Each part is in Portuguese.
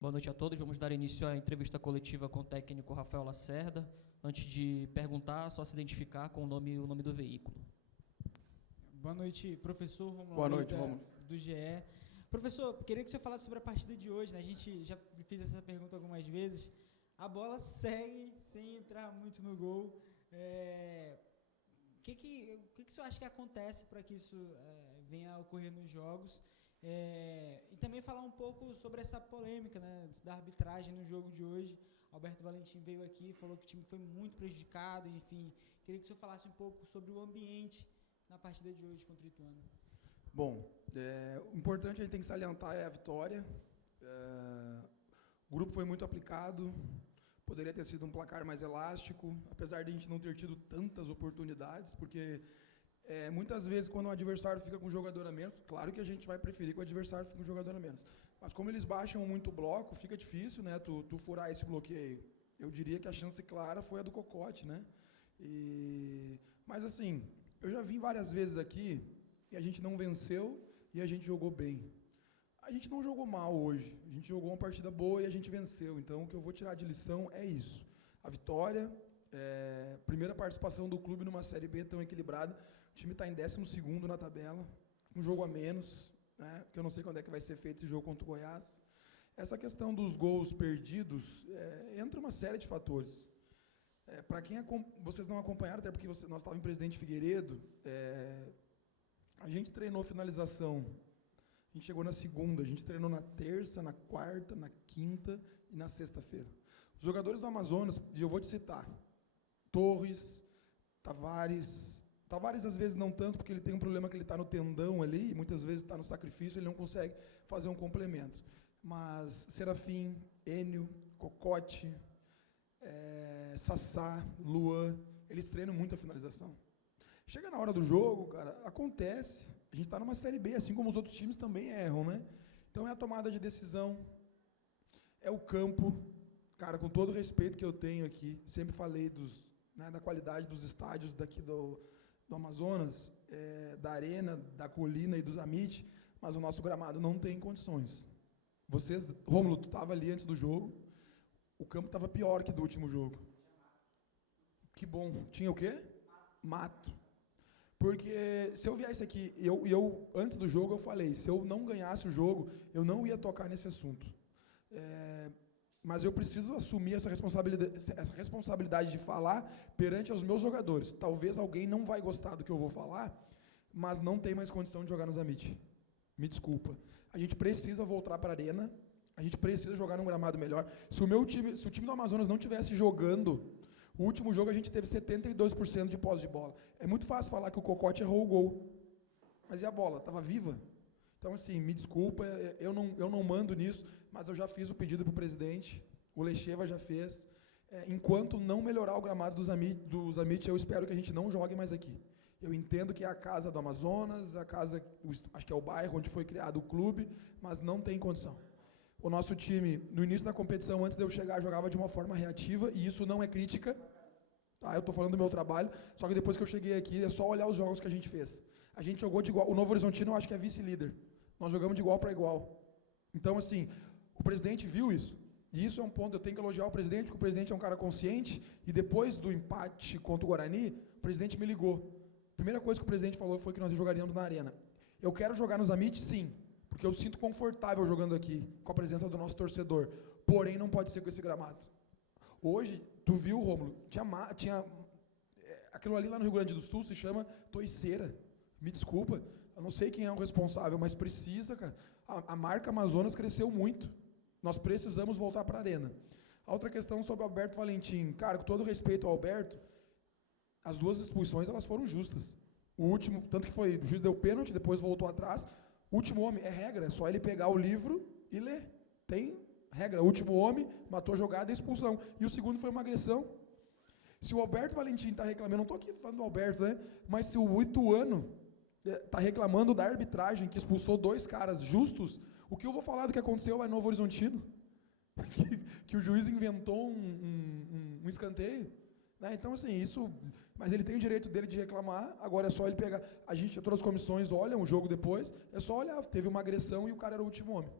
Boa noite a todos. Vamos dar início à entrevista coletiva com o técnico Rafael Lacerda. Antes de perguntar, só se identificar com o nome do veículo. Boa noite, professor Romulo. Boa noite, Romulo. Do GE. Professor, queria que você falasse sobre a partida de hoje, né? A gente já fez essa pergunta algumas vezes. A bola segue sem entrar muito no gol. O que o senhor acha que acontece para que isso venha a ocorrer nos jogos? E também falar um pouco sobre essa polêmica, né, da arbitragem no jogo de hoje. Alberto Valentim veio aqui, falou que o time foi muito prejudicado, enfim. Queria que o senhor falasse um pouco sobre o ambiente na partida de hoje contra o Ituano. Bom, o importante a gente tem que salientar é a vitória. O grupo foi muito aplicado, poderia ter sido um placar mais elástico, apesar de a gente não ter tido tantas oportunidades, porque muitas vezes quando o adversário fica com um jogador a menos, claro que a gente vai preferir que o adversário fique com um jogador a menos, mas como eles baixam muito o bloco, fica difícil, né, tu furar esse bloqueio. Eu diria que a chance clara foi a do Cocote, né? Mas assim, eu já vim várias vezes aqui e a gente não venceu e a gente jogou bem. A gente não jogou mal hoje, a gente jogou uma partida boa e a gente venceu, então o que eu vou tirar de lição é isso. A vitória, primeira participação do clube numa Série B tão equilibrada, o time está em 12º na tabela, um jogo a menos, né, que eu não sei quando é que vai ser feito esse jogo contra o Goiás. Essa questão dos gols perdidos, entra uma série de fatores. Para quem vocês não acompanharam, até porque nós estávamos em Presidente Figueiredo, a gente treinou finalização, a gente chegou na segunda, a gente treinou na terça, na quarta, na quinta e na sexta-feira. Os jogadores do Amazonas, e eu vou te citar, Torres, Tavares às vezes não tanto, porque ele tem um problema que ele está no tendão ali, e muitas vezes está no sacrifício, ele não consegue fazer um complemento. Mas Serafim, Enio, Cocote, Sassá, Luan, eles treinam muito a finalização. Chega na hora do jogo, cara, acontece, a gente está numa Série B, assim como os outros times também erram, né? Então é a tomada de decisão, é o campo, cara, com todo o respeito que eu tenho aqui, sempre falei da qualidade dos estádios daqui do Amazonas, da Arena, da Colina e dos Amit, mas o nosso gramado não tem condições. Rômulo, tu estava ali antes do jogo, o campo estava pior que do último jogo. Que bom. Tinha o quê? Mato. Porque se eu viesse aqui, eu antes do jogo eu falei, se eu não ganhasse o jogo, eu não ia tocar nesse assunto. Mas eu preciso assumir essa responsabilidade de falar perante aos meus jogadores. Talvez alguém não vai gostar do que eu vou falar, mas não tem mais condição de jogar nos Amit. Me desculpa. A gente precisa voltar para a arena, a gente precisa jogar num gramado melhor. Se o time do Amazonas não estivesse jogando, o último jogo a gente teve 72% de posse de bola. É muito fácil falar que o Cocote errou o gol. Mas e a bola? Estava viva? Então, assim, me desculpa, eu não mando nisso, mas eu já fiz o pedido para o presidente, o Lecheva já fez. Enquanto não melhorar o gramado dos Amit, eu espero que a gente não jogue mais aqui. Eu entendo que é a casa do Amazonas, acho que é o bairro onde foi criado o clube, mas não tem condição. O nosso time, no início da competição, antes de eu chegar, jogava de uma forma reativa, e isso não é crítica, tá? Eu estou falando do meu trabalho, só que depois que eu cheguei aqui, é só olhar os jogos que a gente fez. A gente jogou de igual, o Novo Horizontino eu acho que é vice-líder, nós jogamos de igual para igual. Então, assim, o presidente viu isso, e isso é um ponto, eu tenho que elogiar o presidente, porque o presidente é um cara consciente, e depois do empate contra o Guarani, o presidente me ligou. A primeira coisa que o presidente falou foi que nós jogaríamos na arena. Eu quero jogar nos Amit, sim, porque eu sinto confortável jogando aqui, com a presença do nosso torcedor. Porém, não pode ser com esse gramado. Hoje, tu viu, Rômulo, tinha aquilo ali lá no Rio Grande do Sul se chama toiceira. Me desculpa, eu não sei quem é o responsável, mas precisa, cara. A marca Amazonas cresceu muito. Nós precisamos voltar para a arena. A outra questão sobre o Alberto Valentim. Cara, com todo respeito ao Alberto, as duas expulsões elas foram justas. O último, tanto que o juiz deu pênalti, depois voltou atrás. Último homem, é regra, é só ele pegar o livro e ler. Tem regra, último homem, matou a jogada e expulsão. E o segundo foi uma agressão. Se o Alberto Valentim está reclamando, não estou aqui falando do Alberto, né? Mas se o Ituano está reclamando da arbitragem que expulsou 2 caras justos, o que eu vou falar do que aconteceu lá em Novo Horizontino? que o juiz inventou um escanteio. Né? Então, assim, isso... Mas ele tem o direito dele de reclamar, agora é só ele pegar... Todas as comissões olham o jogo depois, é só olhar, teve uma agressão e o cara era o último homem.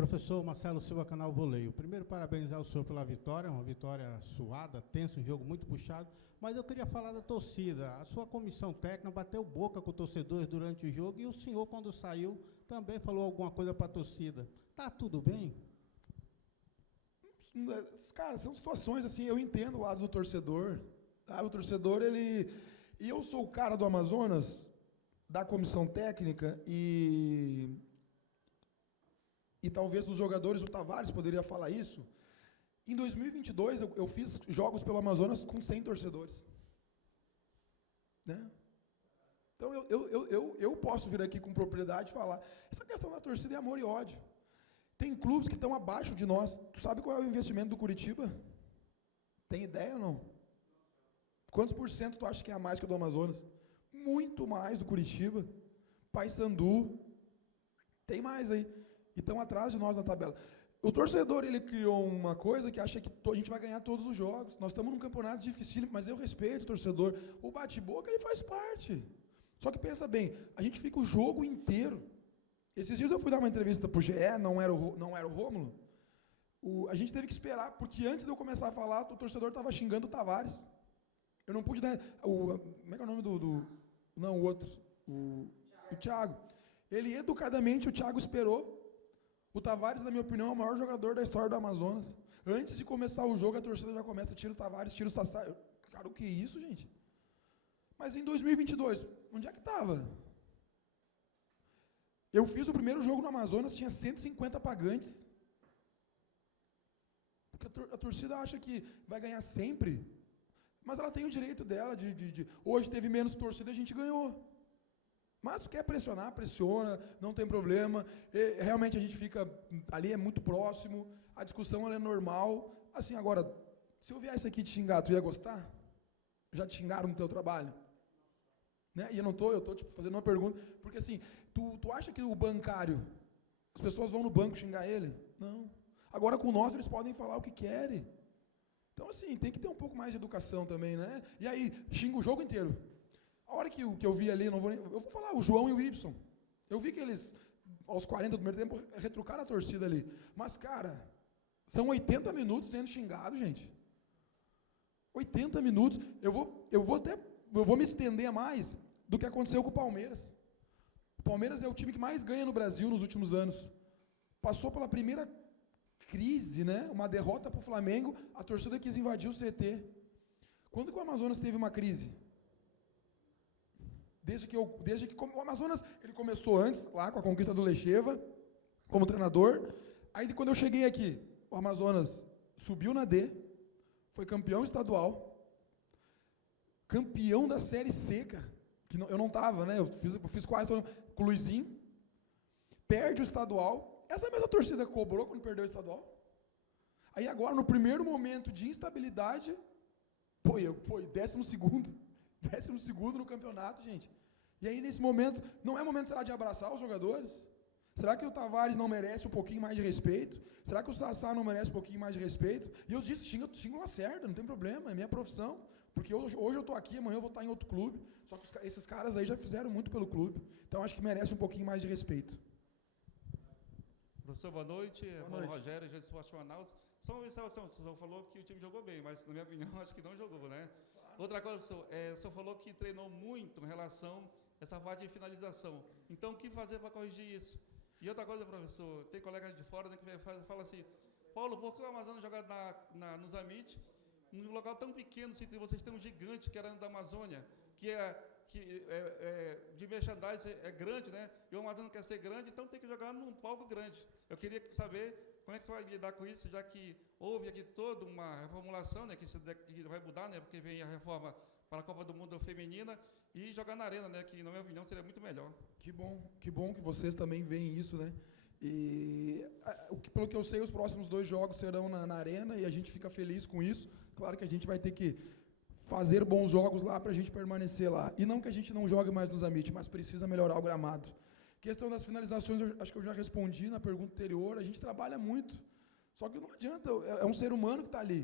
Professor Marcelo Silva, Canal Voleio. Primeiro, parabenizar o senhor pela vitória, uma vitória suada, tensa, um jogo muito puxado. Mas eu queria falar da torcida. A sua comissão técnica bateu boca com os torcedores durante o jogo e o senhor, quando saiu, também falou alguma coisa para a torcida. Tá tudo bem? Cara, são situações assim, eu entendo o lado do torcedor. Tá? O torcedor, ele... E eu sou o cara do Amazonas, da comissão técnica, e talvez dos jogadores, o Tavares poderia falar isso. Em 2022, eu fiz jogos pelo Amazonas com 100 torcedores. Né? Então, eu posso vir aqui com propriedade e falar. Essa questão da torcida é amor e ódio. Tem clubes que estão abaixo de nós. Tu sabe qual é o investimento do Curitiba? Tem ideia ou não? Quantos por cento tu acha que é a mais que o do Amazonas? Muito mais do Curitiba. Paysandu. Tem mais aí. E estão atrás de nós na tabela. O torcedor, ele criou uma coisa que acha que a gente vai ganhar todos os jogos. Nós estamos num campeonato difícil, mas eu respeito o torcedor. O bate-boca, ele faz parte. Só que pensa bem, a gente fica o jogo inteiro. Esses dias eu fui dar uma entrevista para o GE, não era o Rômulo. A gente teve que esperar, porque antes de eu começar a falar, o torcedor estava xingando o Tavares. Eu não pude dar... como é que é o nome Não, o outro. O Thiago. Ele, educadamente, o Thiago esperou. O Tavares, na minha opinião, é o maior jogador da história do Amazonas. Antes de começar o jogo, a torcida já começa, tira o Tavares, tira o Sassá. Cara, o que é isso, gente? Mas em 2022, onde é que estava? Eu fiz o primeiro jogo no Amazonas, tinha 150 pagantes. Porque a torcida acha que vai ganhar sempre, mas ela tem o direito dela hoje teve menos torcida, a gente ganhou. Mas quer pressionar, pressiona, não tem problema. Realmente a gente fica ali, é muito próximo, a discussão ela é normal. Assim, agora, se eu viesse aqui te xingar, tu ia gostar? Já te xingaram no teu trabalho? Né? E eu estou te fazendo uma pergunta, porque assim, tu acha que o bancário, as pessoas vão no banco xingar ele? Não. Agora com nós eles podem falar o que querem. Então assim, tem que ter um pouco mais de educação também, né? E aí, xinga o jogo inteiro. A hora que eu vi ali, eu vou falar, o João e o Ibson. Eu vi que eles, aos 40 do primeiro tempo, retrucaram a torcida ali. Mas, cara, são 80 minutos sendo xingado, gente. 80 minutos. Eu vou me estender mais do que aconteceu com o Palmeiras. O Palmeiras é o time que mais ganha no Brasil nos últimos anos. Passou pela primeira crise, né? Uma derrota para o Flamengo, a torcida quis invadir o CT. Quando que o Amazonas teve uma crise? Desde que o Amazonas, ele começou antes, lá com a conquista do Lecheva, como treinador. Aí quando eu cheguei aqui, o Amazonas subiu na D, foi campeão estadual, campeão da Série C, cara, que eu não estava, né? Eu fiz quase todo com o Luizinho, perde o estadual. Essa mesma torcida cobrou quando perdeu o estadual. Aí agora, no primeiro momento de instabilidade, décimo segundo no campeonato, gente. E aí, nesse momento, não é momento, será, de abraçar os jogadores? Será que o Tavares não merece um pouquinho mais de respeito? Será que o Sassá não merece um pouquinho mais de respeito? E eu disse, xingo o Lacerda, não tem problema, é minha profissão. Porque hoje eu estou aqui, amanhã eu vou estar em outro clube. Só que esses caras aí já fizeram muito pelo clube. Então, acho que merece um pouquinho mais de respeito. Professor, boa noite. Boa noite. Rogério, Agência Esporte Manaus. Só uma observação, o senhor falou que o time jogou bem, mas, na minha opinião, acho que não jogou, né? Outra coisa, o senhor falou que treinou muito em relação a essa parte de finalização. Então, o que fazer para corrigir isso? E outra coisa, professor, tem colega de fora, né, que fala assim, Paulo, por que o Amazonas joga no Zamit, num local tão pequeno, se vocês têm um gigante que era da Amazônia, que de merchandising é grande, né? E o Amazonas quer ser grande, então tem que jogar num palco grande. Eu queria saber como é que você vai lidar com isso, já que houve aqui toda uma reformulação, né, que vai mudar, né, porque vem a reforma para a Copa do Mundo Feminina, e jogar na arena, né, que, na minha opinião, seria muito melhor. Que bom que vocês também veem isso, né? E, pelo que eu sei, os próximos 2 jogos serão na arena, e a gente fica feliz com isso. Claro que a gente vai ter que fazer bons jogos lá para a gente permanecer lá. E não que a gente não jogue mais no Zamit, mas precisa melhorar o gramado. Questão das finalizações, acho que eu já respondi na pergunta anterior, a gente trabalha muito. Só que não adianta, é um ser humano que está ali.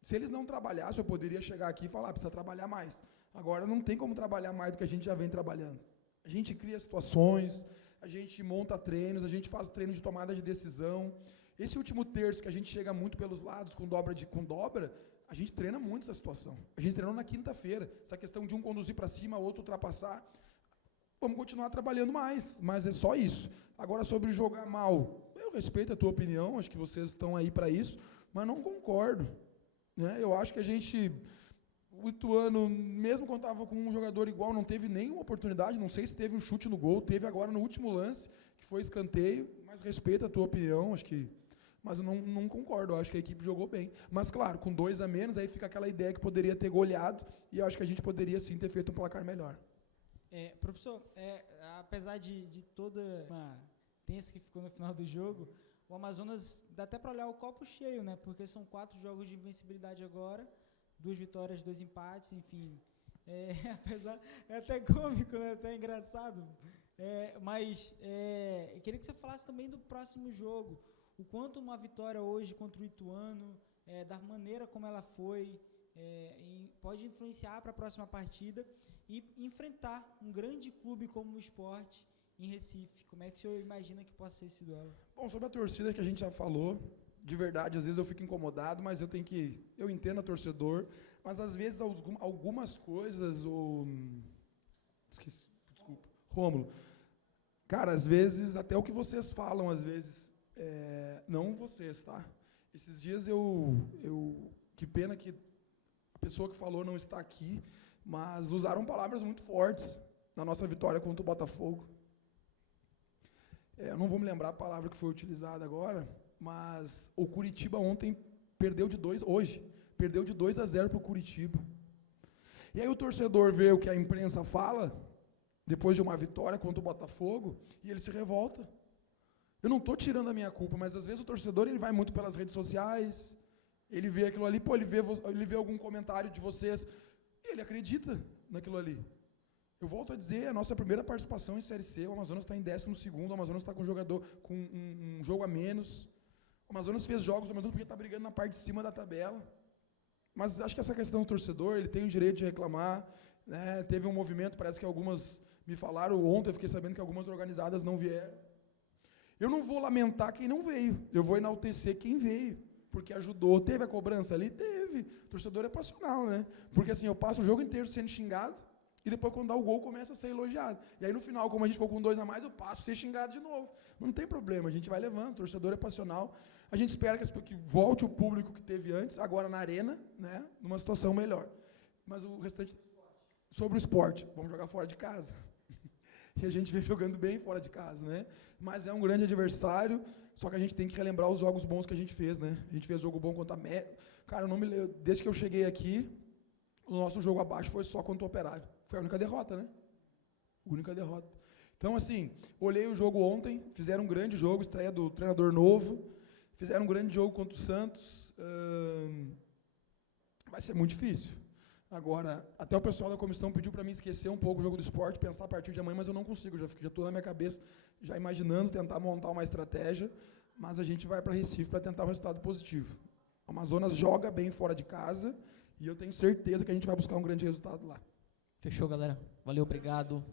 Se eles não trabalhassem, eu poderia chegar aqui e falar, precisa trabalhar mais. Agora, não tem como trabalhar mais do que a gente já vem trabalhando. A gente cria situações, a gente monta treinos, a gente faz o treino de tomada de decisão. Esse último terço que a gente chega muito pelos lados, com dobra, a gente treina muito essa situação. A gente treinou na quinta-feira, essa questão de um conduzir para cima, outro ultrapassar. Vamos continuar trabalhando mais, mas é só isso. Agora, sobre jogar mal, eu respeito a tua opinião, acho que vocês estão aí para isso, mas não concordo. Né? Eu acho que a gente, o Ituano, mesmo quando estava com um jogador igual, não teve nenhuma oportunidade, não sei se teve um chute no gol, teve agora no último lance, que foi escanteio, mas respeito a tua opinião, acho que... Mas eu não concordo, eu acho que a equipe jogou bem. Mas, claro, com 2 a menos, aí fica aquela ideia que poderia ter goleado, e eu acho que a gente poderia, sim, ter feito um placar melhor. Professor, apesar de toda uma tensa que ficou no final do jogo, o Amazonas dá até para olhar o copo cheio, né? Porque são 4 jogos de invencibilidade agora, 2 vitórias, 2 empates, enfim. Apesar, é até cômico, né? Até engraçado. Mas eu queria que você falasse também do próximo jogo. O quanto uma vitória hoje contra o Ituano, da maneira como ela foi, pode influenciar para a próxima partida e enfrentar um grande clube como o Sport em Recife. Como é que o senhor imagina que possa ser esse duelo? Bom, sobre a torcida que a gente já falou, de verdade, às vezes eu fico incomodado, mas eu entendo a torcedor, mas às vezes algumas coisas, desculpa, Rômulo, cara, às vezes, até o que vocês falam, às vezes, não vocês, tá? Esses dias que pena que a pessoa que falou não está aqui, mas usaram palavras muito fortes na nossa vitória contra o Botafogo. Eu não vou me lembrar a palavra que foi utilizada agora, mas o Curitiba ontem perdeu hoje perdeu de 2-0 para o Curitiba. E aí o torcedor vê o que a imprensa fala, depois de uma vitória contra o Botafogo, e ele se revolta. Eu não estou tirando a minha culpa, mas às vezes o torcedor ele vai muito pelas redes sociais, ele vê aquilo ali, ele vê algum comentário de vocês, e ele acredita naquilo ali. Eu volto a dizer, a nossa primeira participação em Série C, o Amazonas está em 12º, o Amazonas está com um jogador com um jogo a menos, o Amazonas fez jogos, o Amazonas podia estar brigando na parte de cima da tabela, mas acho que essa questão do torcedor, ele tem o direito de reclamar, né? Teve um movimento, parece que algumas me falaram, ontem eu fiquei sabendo que algumas organizadas não vieram. Eu não vou lamentar quem não veio, eu vou enaltecer quem veio, porque ajudou. Teve a cobrança ali? Teve. O torcedor é passional, né? Porque assim, eu passo o jogo inteiro sendo xingado, e depois quando dá o gol começa a ser elogiado. E aí no final, como a gente ficou com 2 a mais, eu passo a ser xingado de novo. Não tem problema, a gente vai levando, o torcedor é passional. A gente espera que volte o público que teve antes, agora na arena, né? Numa situação melhor. Mas o restante, sobre o esporte, vamos jogar fora de casa. E a gente vem jogando bem fora de casa, né? Mas é um grande adversário, só que a gente tem que relembrar os jogos bons que a gente fez, né? A gente fez jogo bom contra a Cara, eu não me lembro, desde que eu cheguei aqui, o nosso jogo abaixo foi só contra o Operário. Foi a única derrota, né? Única derrota. Então, assim, olhei o jogo ontem, fizeram um grande jogo, estreia do treinador novo, fizeram um grande jogo contra o Santos. Vai ser muito difícil. Agora, até o pessoal da comissão pediu para mim esquecer um pouco o jogo do esporte, pensar a partir de amanhã, mas eu não consigo, já estou na minha cabeça, já imaginando, tentar montar uma estratégia, mas a gente vai para Recife para tentar um resultado positivo. O Amazonas joga bem fora de casa, e eu tenho certeza que a gente vai buscar um grande resultado lá. Fechou, galera. Valeu, obrigado.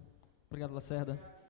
Obrigado, Lacerda.